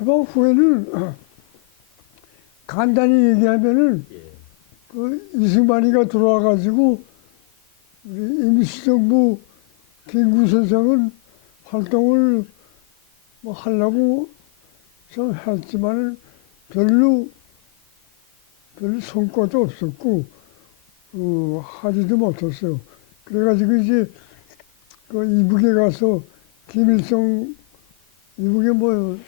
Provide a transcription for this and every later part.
해방 후에는 간단히 얘기하면은 그 이승만이가 들어와가지고 우리 임시정부 김구 선생은 활동을 뭐 하려고 좀 했지만은 별로 성과도 없었고 하지도 못했어요. 그래가지고 이제 그 이북에 가서 김일성 이북에 뭐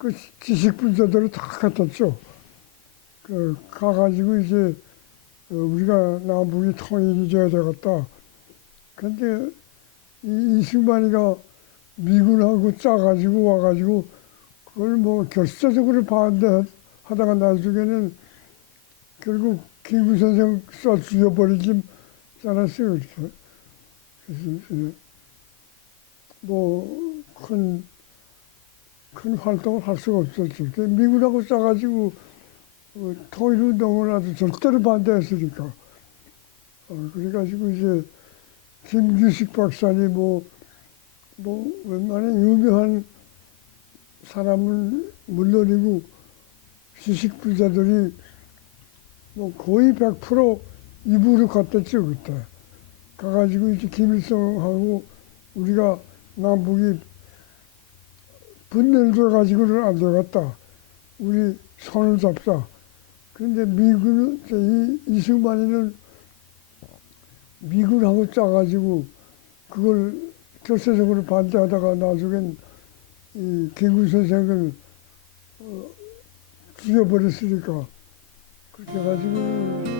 그 지식분자들을 다 갖았죠. 그 가가지고 이제 우리가 남북이 통일이 돼야 되겠다. 근데 이승만이가 미군하고 짜가지고 와가지고 그걸 뭐 결사적으로 반대하다가 나중에는 결국 김구 선생 쏴 죽여버리지 않았어요. 그래서 뭐 큰 활동을 할 수가 없었죠. 미군하고 짜가지고 통일운동을 아주 절대로 반대했으니까. 그래가지고 이제 김규식 박사님 웬만한 유명한 사람은 물론이고 지식부자들이 뭐 거의 100% 이북으로 갔댔죠, 그때. 가가지고 이제 김일성하고 우리가 남북이 분열돼 가지고는 안 되겠다. 우리 손을 잡자. 그런데 미군은 이승만이는 미군하고 짜가지고 그걸 결사적으로 반대하다가 나중엔 이 김구 선생을 죽여버렸으니까 그렇게 해가지고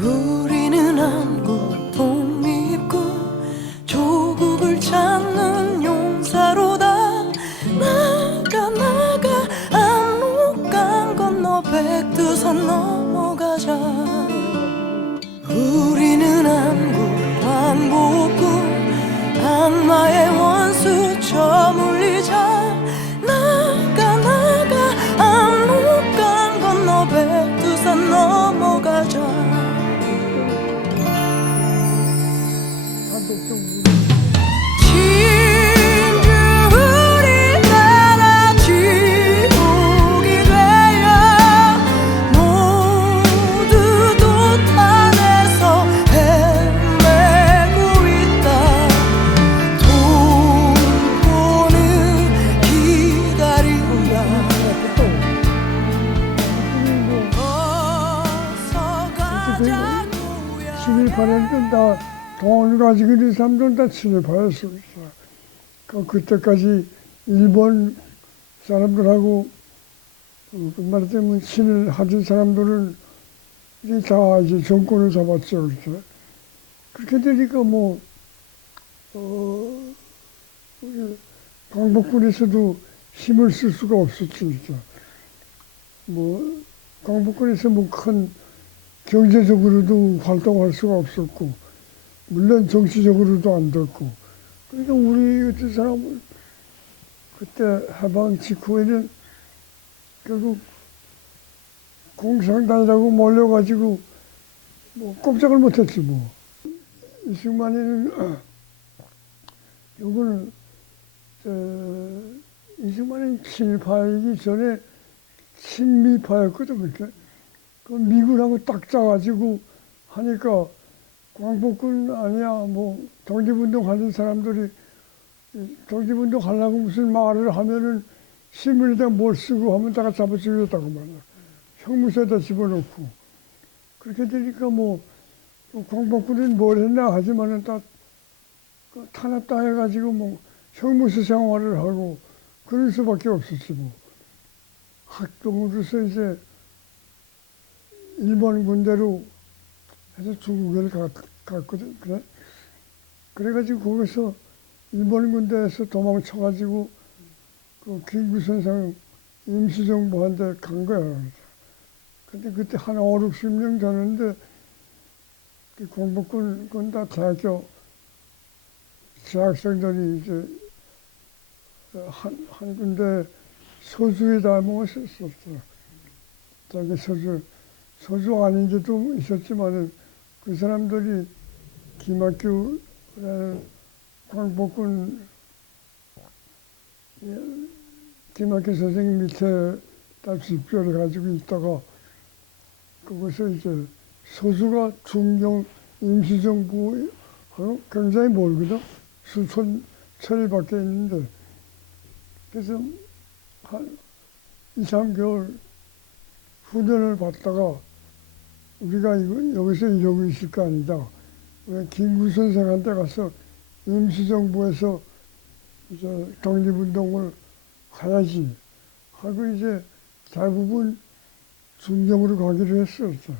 우리는 한국 독립군 조국을 찾는 용사로다. 나가 압록강 건너 백두산 넘어가자. 우리는 한국 광복군 악마의 원수 저물리자. 나가 압록강 건너 백두산 넘어가자. 진주 우리나라 지옥이 되어 모두 도탄에서 헤매고 있다. 동포는 기다린다. 어서 가자고야. 11~8년 다 돈을 가지고 있는 사람들은 다 친일파였습니다. 그때까지 일본 사람들하고 말하자면 친일하던 사람들은 이제 다 이제 정권을 잡았죠. 그렇죠? 그렇게 되니까 뭐 우리 광복군에서도 힘을 쓸 수가 없었죠. 그렇죠? 뭐 광복군에서 뭐 큰 경제적으로도 활동할 수가 없었고 물론 정치적으로도 안 됐고. 그러니까 우리 같은 사람은 그때 해방 직후에는 결국 공산당이라고 몰려가지고 뭐 꼼짝을 못했지 뭐. 이승만이는 요거는 이승만은 친일파이기 전에 친미파였거든. 그러니까 그 미군하고 딱 짜가지고 하니까 광복군 아니야 뭐 독립운동 하는 사람들이 독립운동 하려고 무슨 말을 하면은 신문에다 뭘 쓰고 하면 다가 잡아주겠다고 말이야. 형무소에다 집어넣고 그렇게 되니까 뭐 광복군은 뭘 했나 하지만은 다 탄압다 해가지고 뭐 형무소 생활을 하고 그럴 수밖에 없었지 뭐. 학동으로서 이제 일본 군대로 해서 중국을 갔거든. 그래가지고 거기서 일본 군대에서 도망쳐가지고 그 김구 선생 임시정부한테 간 거야. 근데 그때 한 50~60명 되는데 그 공복군 다 대학교 재학생들이 이제 한 군데 소주에 담아었었어. 저기 소주 아닌 데도 있었지만은 그 사람들이 김학규라는 광복군 김학규 선생님 밑에 다 집교를 가지고 있다가 거기서 이제 소수가 중경 임시정부하고 굉장히 멀거든. 수천 천리밖에 있는데 그래서 한 2, 3개월 훈련을 받다가 우리가 여기서 이러고 있을 거 아니다. 왜 김구 선생한테 가서 임시정부에서 이제 독립운동을 해야지 하고 이제 대부분 중경으로 가기로 했었어.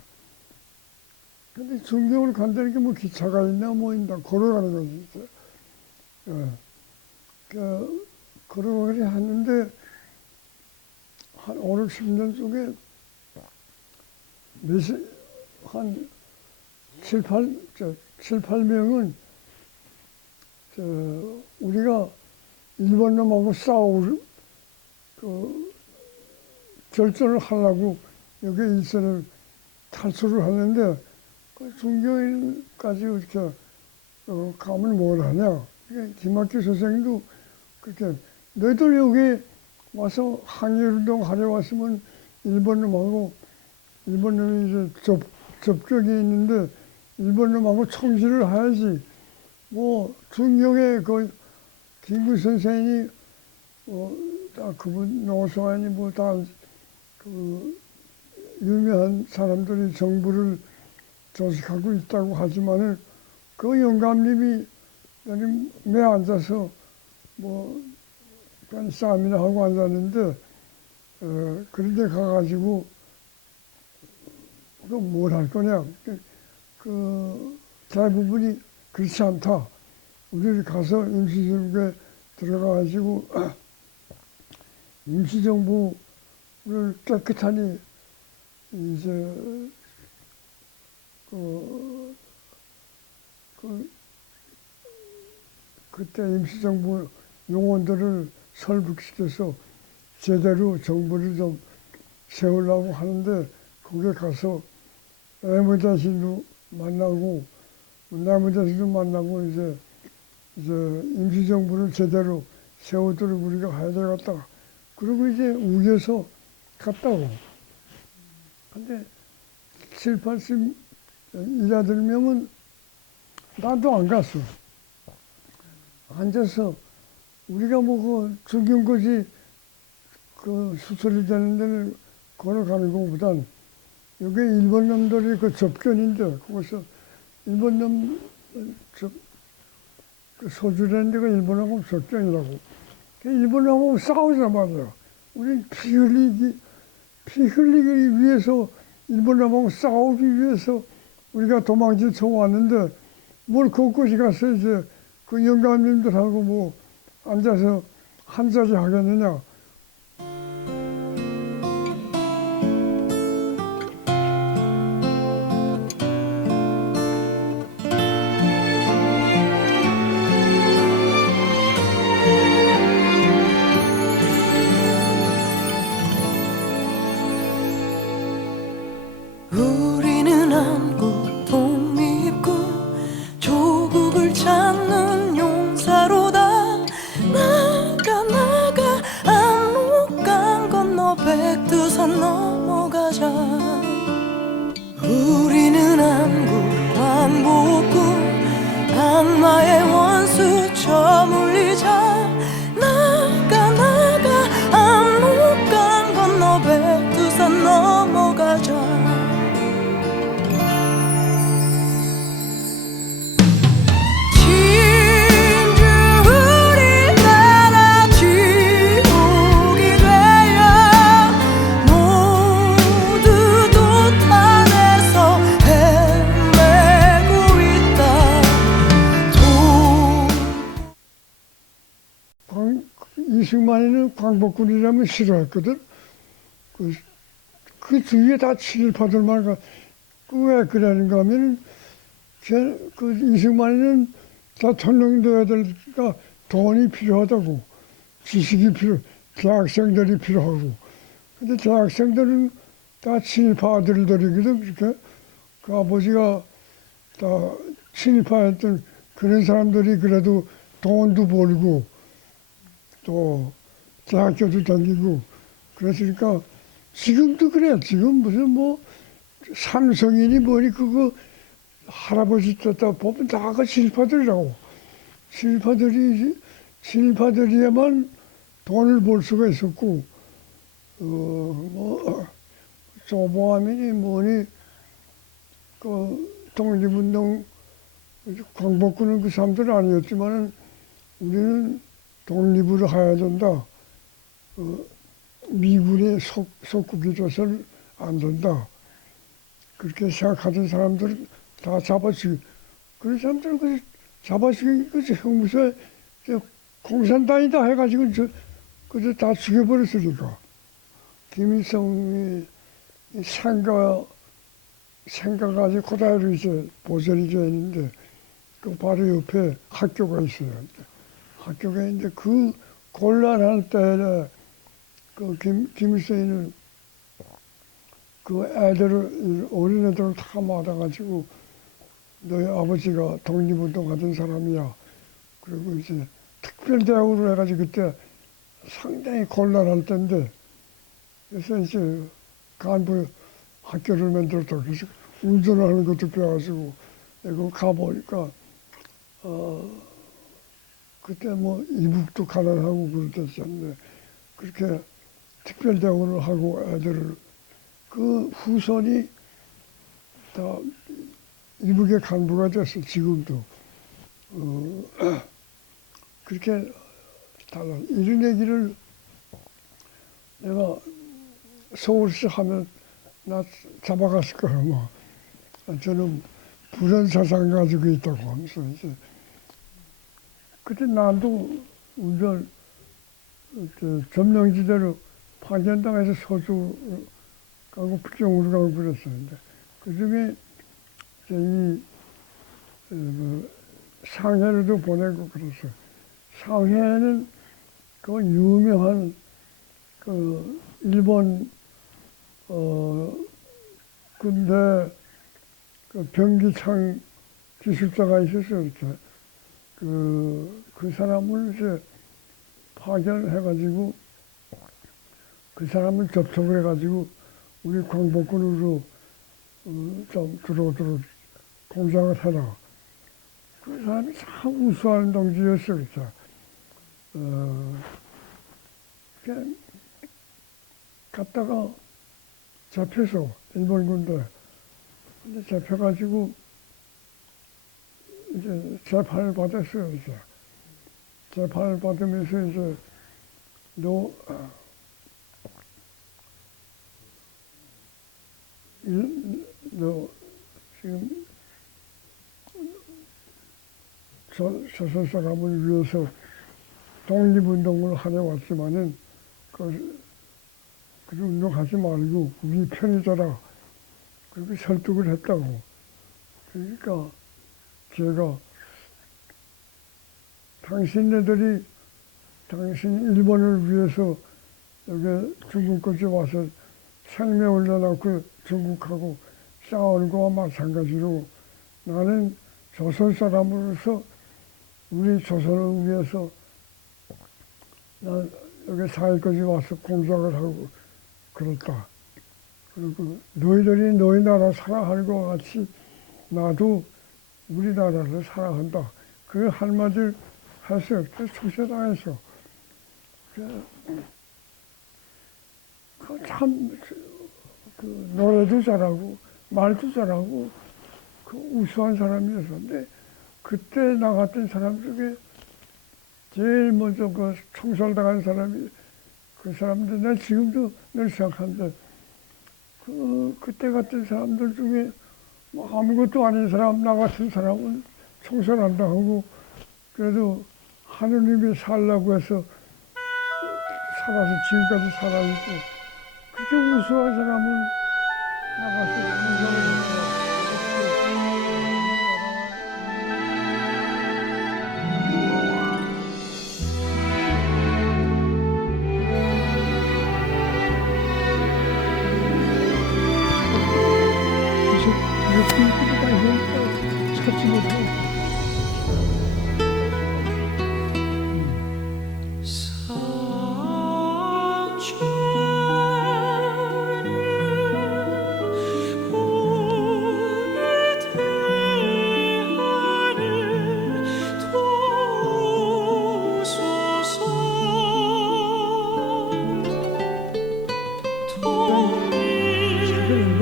근데 중경으로 간다는 게 뭐 기차가 있나 뭐 있나 걸어가는 거지. 걸어가기로 했는데 한 5, 60년 속에 한 7, 8명은 우리가 일본 놈하고 싸울 결전을 하려고 여기 일선을 탈출을 하는데 그 중경까지 이렇게 가면 뭘 하냐. 김학규 선생님도 그렇게 너희들 여기 와서 항일운동 하려 왔으면 일본 놈이 이제 접견이 있는데 일본 놈하고 총질을 해야지. 뭐 중경의 그 김구 선생이 다 그분 노소환이 뭐 다 그 유명한 사람들이 정부를 조직하고 있다고 하지만은 그 영감님이 매 앉아서 뭐 그냥 싸움이나 하고 앉았는데 그런데 가가지고 그 뭘 할 거냐. 그 대부분이 그렇지 않다. 우리 가서 임시정부에 들어가가지고 임시정부를 깨끗하니 이제 그때 임시정부 용원들을 설득시켜서 제대로 정부를 좀 세우려고 하는데 거기에 가서 외무대신도 만나고 남무대신도 만나고 이제 임시정부를 제대로 세우도록 우리가 해야 되겠다. 그리고 이제 우겨서 갔다고. 근데 7, 80 이자들 명은 나도 안 갔어. 앉아서 우리가 뭐 그 중경까지 그 수술이 되는 데를 걸어가는 것보단 여기 일본 놈들이 그 접견인데 거기서 일본 놈 그 소주라는 데가 일본하고 접견이라고. 일본하고 싸우자 말이야. 우린 피 흘리기 위해서 일본하고 싸우기 위해서 우리가 도망쳐 왔는데 뭘 거기까지 가서 이제 그 영감님들하고 뭐 앉아서 한자리 하겠느냐. 우리는 한국 독립군 조국을 찾는 용사로다. 나가 압록강 건너 백두산 넘어가자. 우리는 한국 광복군 악마의 원수 저물리자. 나가 압록강 건너 백두산 넘어가자. 이승만이는 광복군이라면 싫어했거든. 그 주위에 다 친일파들만 가. 왜 그러는가 하면 그 이승만이는 다 천령도 애들과 돈이 필요하다고. 지식이 대학생들이 필요하고. 근데 대학생들은 다 친일파 아들들이거든. 그렇게 그 아버지가 다 친일파였던 그런 사람들이 그래도 돈도 벌고 또 대학교도 다니고 그랬으니까 지금도 그래. 지금 무슨 뭐 삼성이니 뭐니 그거 할아버지 때 보면 다 그 친일파들이라고. 친일파들이야만 돈을 벌 수가 있었고 뭐 조보암이니 뭐니 그 독립운동 광복군은 그 사람들은 아니었지만은 우리는 독립을 해야 된다. 미군의 속국이 돼서는 안 된다. 그렇게 생각하던 사람들은 다 잡아주기. 그런 사람들은 그 잡아주기, 그 형무소에 공산당이다 해가지고 그저 다 죽여버렸으니까. 김일성이 생가가 아주 그대로 이제 보존이 되어 있는데 그 바로 옆에 학교가 있어요. 학교가 있는데 그 곤란한 때에 그 김일성이는 그 애들을, 어린애들을 다 맞아가지고 너희 아버지가 독립운동 하던 사람이야. 그리고 이제 특별대학으로 해가지고 그때 상당히 곤란할 때인데 그래서 이제 간부 학교를 만들었다. 그래서 운전하는 것도 배워가지고 내가 가보니까 그때 뭐 이북도 가난하고 그랬었는데 그렇게 특별대우를 하고 애들을 그 후손이 다 이북의 간부가 됐어. 지금도 그렇게 달라. 이런 얘기를 내가 서울시 하면 나 잡아갔을 거야. 뭐 저는 불안 사상 가지고 있다고 하면서 이제 그때 나도 운전 점령지대로 파견당해서 서주 가고 북경으로 가고 그랬었는데 그중에 이 상해로도 보내고 그랬어요. 상해는 그 유명한 그 일본 군대 그 병기창 기술자가 있었어요. 그 사람을 이제 파견해가지고 그 사람을 접촉을 해가지고 우리 광복군으로 좀 들어오도록 공작을 해라. 그 사람이 참 우수한 동지였어요. 그냥 갔다가 잡혀서 일본 군대 근데 잡혀가지고 이제 재판을 받았어요. 이제 재판을 받으면서 이제 너 지금 조선 사람을 위해서 독립운동을 하려 왔지만은 그 운동하지 말고 우리 편이더라. 그렇게 설득을 했다고. 그러니까 제가 당신 일본을 위해서 여기 중국까지 와서 생명을 내놓고 중국하고 싸우는 거와 마찬가지로 나는 조선 사람으로서 우리 조선을 위해서 난 여기 사회까지 와서 공작을 하고 그랬다. 그리고 너희들이 너희 나라 사랑하는 것과 같이 나도 우리나라를 사랑한다. 그 한마디를 했어요. 그래서 축제당했어. 참, 그 노래도 잘하고, 말도 잘하고, 그 우수한 사람이었는데, 그때 나갔던 사람 중에 제일 먼저 그 총살당한 사람이 그 사람들, 난 지금도 늘 생각하는데, 그때 같은 사람들 중에 뭐 아무것도 아닌 사람, 나 같은 사람은 총살 안 당하고, 그래도 하느님이 살라고 해서 살아서 지금까지 살아있고, 그렇게 우수한 사람을 나가서 총살을 했어.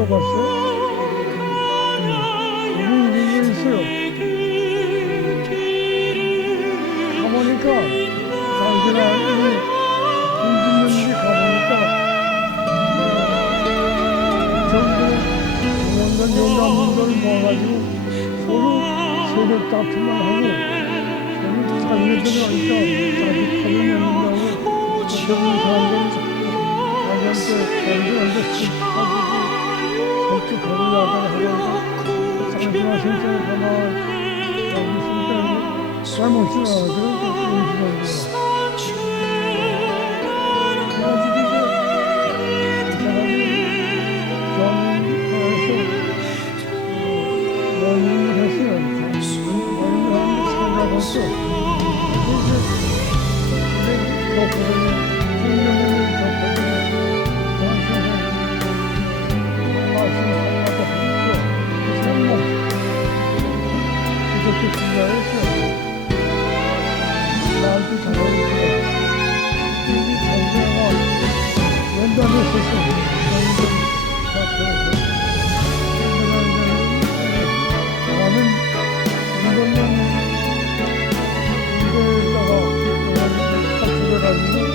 가봤어요? 우리 이런 거 있어요. 가보니까 자기가 돈 짓는 데 가보니까 전부 공원들 영감분들 모아가지고 서로 세력 다툼을 하고 서로 자기네들이 하니까 자기 팔을 내는다고 젊은 사람들은 자기한테 가지고 설득하고 나가고 하니까 장수나 선생을 가만히 여기 있으니까 잘못이라 그러니까 음식을 그래가지고 이제 연임을 했어요. 연임을 하는데 찾아봤어. 그래서 교포를 성령님을 접하고 정신을 말씀하고 하면서 생목 그렇게 준비했어요. 나한테 잘하고 이 장사가 연단에 있었어. 나는 이번에는 군대에다가 합숙해가지고